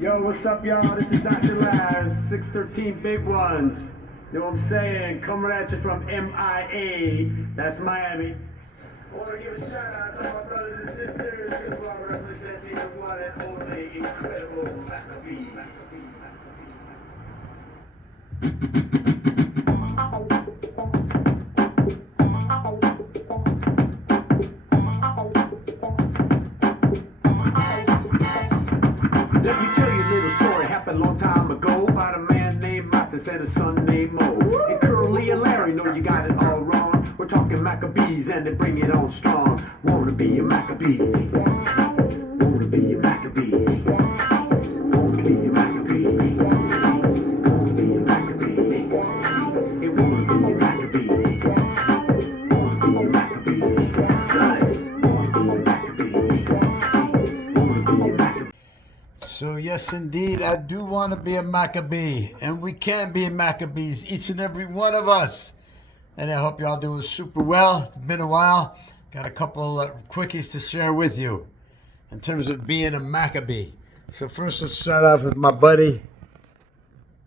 Yo, what's up, y'all? This is Dr. Laz, 613 Big Ones. You know what I'm saying? Coming at you from MIA. That's Miami. I want to give a shout out to my brothers and sisters who are representing the one and only incredible Maccabee. Let me tell you a little story. Happened a long time ago about a man named Mathis and a son named Mo. And Curly and Larry know you got it all wrong. We're talking Maccabees and they bring it on strong. Wanna be a Maccabee. Wanna be a Maccabee. Wanna be a Maccabee. Wanna be a Maccabee. Hey, wanna be a Maccabee. Wanna be a Maccabee. Wanna be a Maccabee. Wanna be a Maccabee. So yes, indeed, I do want to be a Maccabee, and we can be Maccabees, each and every one of us. And I hope y'all doing super well. It's been a while. Got a couple quickies to share with you in terms of being a Maccabee. So first, let's start off with my buddy,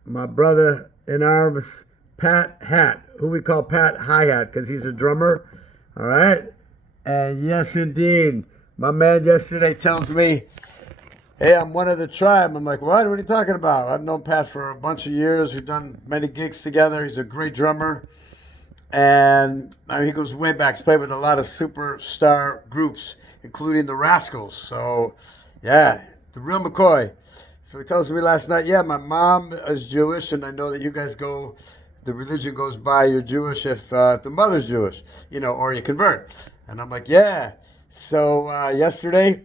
my brother in arms, Pat Hat, who we call Pat Hi-Hat because he's a drummer. All right? And yes, indeed, my man yesterday tells me, hey, I'm one of the tribe. I'm like, what? What are you talking about? I've known Pat for a bunch of years. We've done many gigs together. He's a great drummer. And I mean, he goes way back. He's played with a lot of superstar groups, including the Rascals. So, yeah, the real McCoy. So he tells me last night, yeah, my mom is Jewish, and I know that you guys go, the religion goes by, you're Jewish if the mother's Jewish, or you convert. And I'm like, yeah. So yesterday,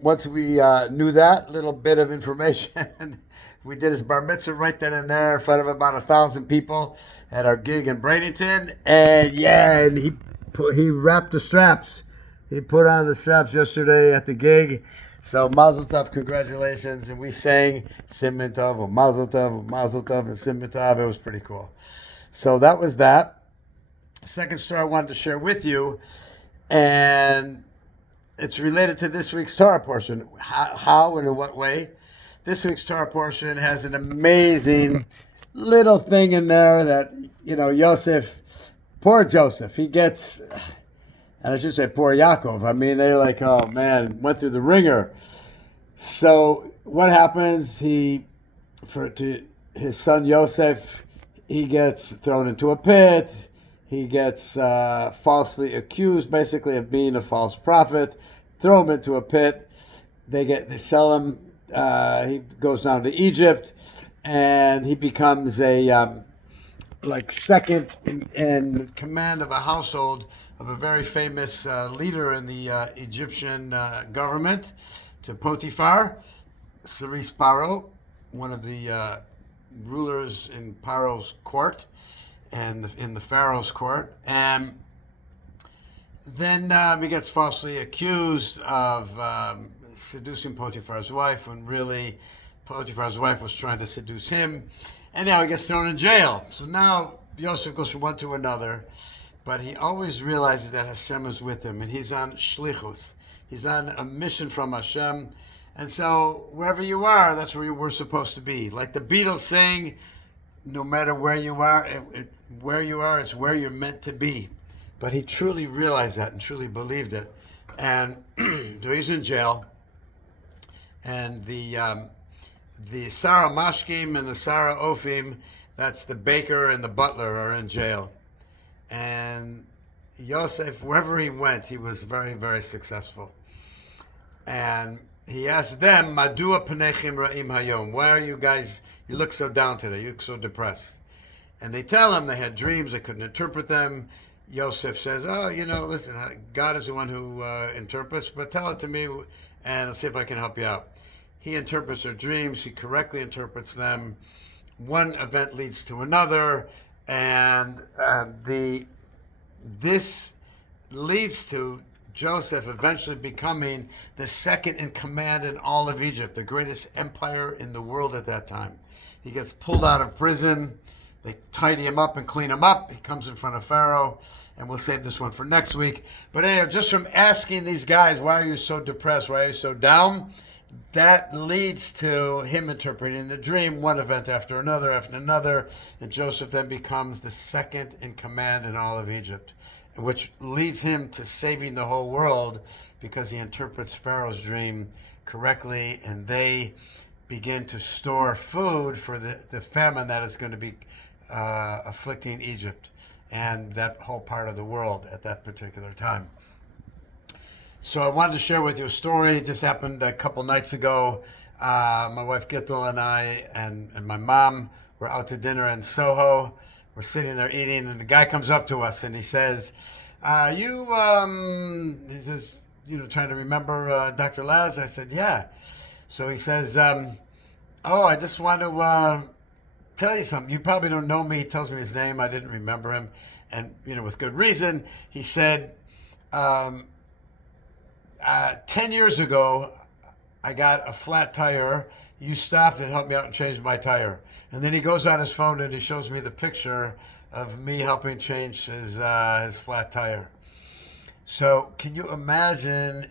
once we knew that little bit of information, we did his bar mitzvah right then and there in front of about 1,000 people at our gig in Bradenton. And yeah, and he wrapped the straps. He put on the straps yesterday at the gig. So Mazel Tov, congratulations. And we sang Simon Tov, or Mazel Tov, or Mazel Tov, and Simon Tov. It was pretty cool. So that was that. Second story I wanted to share with you. And it's related to this week's Torah portion. How and in what way? This week's Torah portion has an amazing little thing in there that, Yosef, poor Joseph, he gets, and I should say poor Yaakov. I mean, they're like, oh man, went through the ringer. So what happens? To his son Yosef, he gets thrown into a pit. He gets falsely accused, basically, of being a false prophet. Throw him into a pit. They sell him. He goes down to Egypt, and he becomes a second in command of a household of a very famous leader in the Egyptian government, to Potiphar, Saris Paro, one of the rulers in Paro's court and in the Pharaoh's court. And then he gets falsely accused of seducing Potiphar's wife, when really Potiphar's wife was trying to seduce him. And now he gets thrown in jail. So now Yosef goes from one to another, but he always realizes that Hashem is with him, and he's on shlichus. He's on a mission from Hashem. And so wherever you are, that's where you were supposed to be. Like the Beatles saying, no matter where you are, it's where you're meant to be. But he truly realized that and truly believed it. And so he's in jail. And the Sarah Mashkim and the Sarah Ophim, that's the baker and the butler, are in jail. And Yosef, wherever he went, he was very, very successful. And he asked them, Madua Panechim Ra'im Hayom, why are you guys, you look so down today, you look so depressed. And they tell him they had dreams, they couldn't interpret them. Yosef says, listen, God is the one who interprets, but tell it to me and I'll see if I can help you out. He interprets their dreams, he correctly interprets them. One event leads to another, and this leads to Joseph eventually becoming the second in command in all of Egypt, the greatest empire in the world at that time. He gets pulled out of prison. They tidy him up and clean him up. He comes in front of Pharaoh, and we'll save this one for next week. But anyhow, just from asking these guys, why are you so depressed? Why are you so down? that leads to him interpreting the dream, one event after another, and Joseph then becomes the second in command in all of Egypt, which leads him to saving the whole world because he interprets Pharaoh's dream correctly, and they begin to store food for the famine that is going to be afflicting Egypt and that whole part of the world at that particular time. So I wanted to share with you a story. It just happened a couple nights ago. My wife Gittel and I and my mom were out to dinner in Soho. We're sitting there eating, and the guy comes up to us and he says, he says, trying to remember Dr. Laz? I said, yeah. So he says, I just want to tell you something. You probably don't know me. He tells me his name. I didn't remember him. And, with good reason. He said, 10 years ago, I got a flat tire. You stopped and helped me out and changed my tire. And then he goes on his phone and he shows me the picture of me helping change his flat tire. So can you imagine,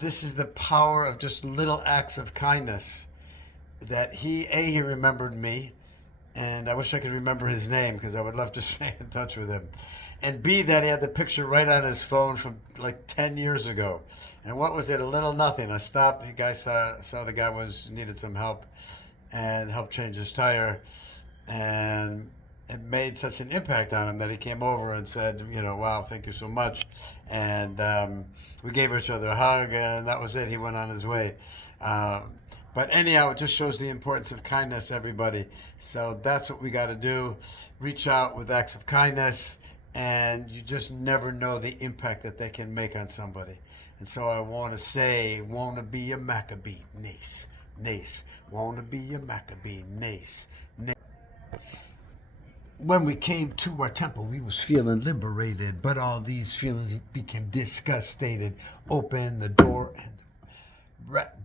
this is the power of just little acts of kindness, that he remembered me, and I wish I could remember his name because I would love to stay in touch with him. And B, that he had the picture right on his phone from like 10 years ago. And what was it? A little nothing. I stopped. The guy saw the guy needed some help and helped change his tire. And it made such an impact on him that he came over and said, wow, thank you so much. And we gave each other a hug, and that was it. He went on his way. But anyhow, it just shows the importance of kindness, everybody. So that's what we got to do. Reach out with acts of kindness, and you just never know the impact that they can make on somebody. And so I want to say, want to be a Maccabee, nace, nace. Want to be a Maccabee, nace, nace. When we came to our temple, we was feeling liberated, but all these feelings became disgustated. Open the door, and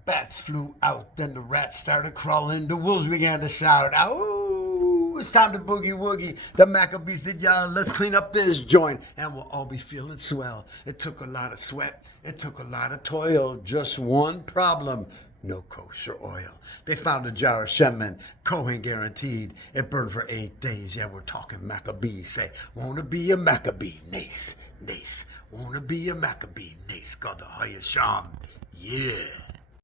bats flew out. Then the rats started crawling. The wolves began to shout, "Ow! It's time to boogie woogie." The Maccabees did yell, "Let's clean up this joint, and we'll all be feeling swell." It took a lot of sweat. It took a lot of toil. Just one problem: no kosher oil. They found a jar of shemen, Kohen guaranteed. It burned for 8 days. Yeah, we're talking Maccabees. Say, wanna be a Maccabee, nace, nace. Wanna be a Maccabee, nace. God the Hayasham. Yeah.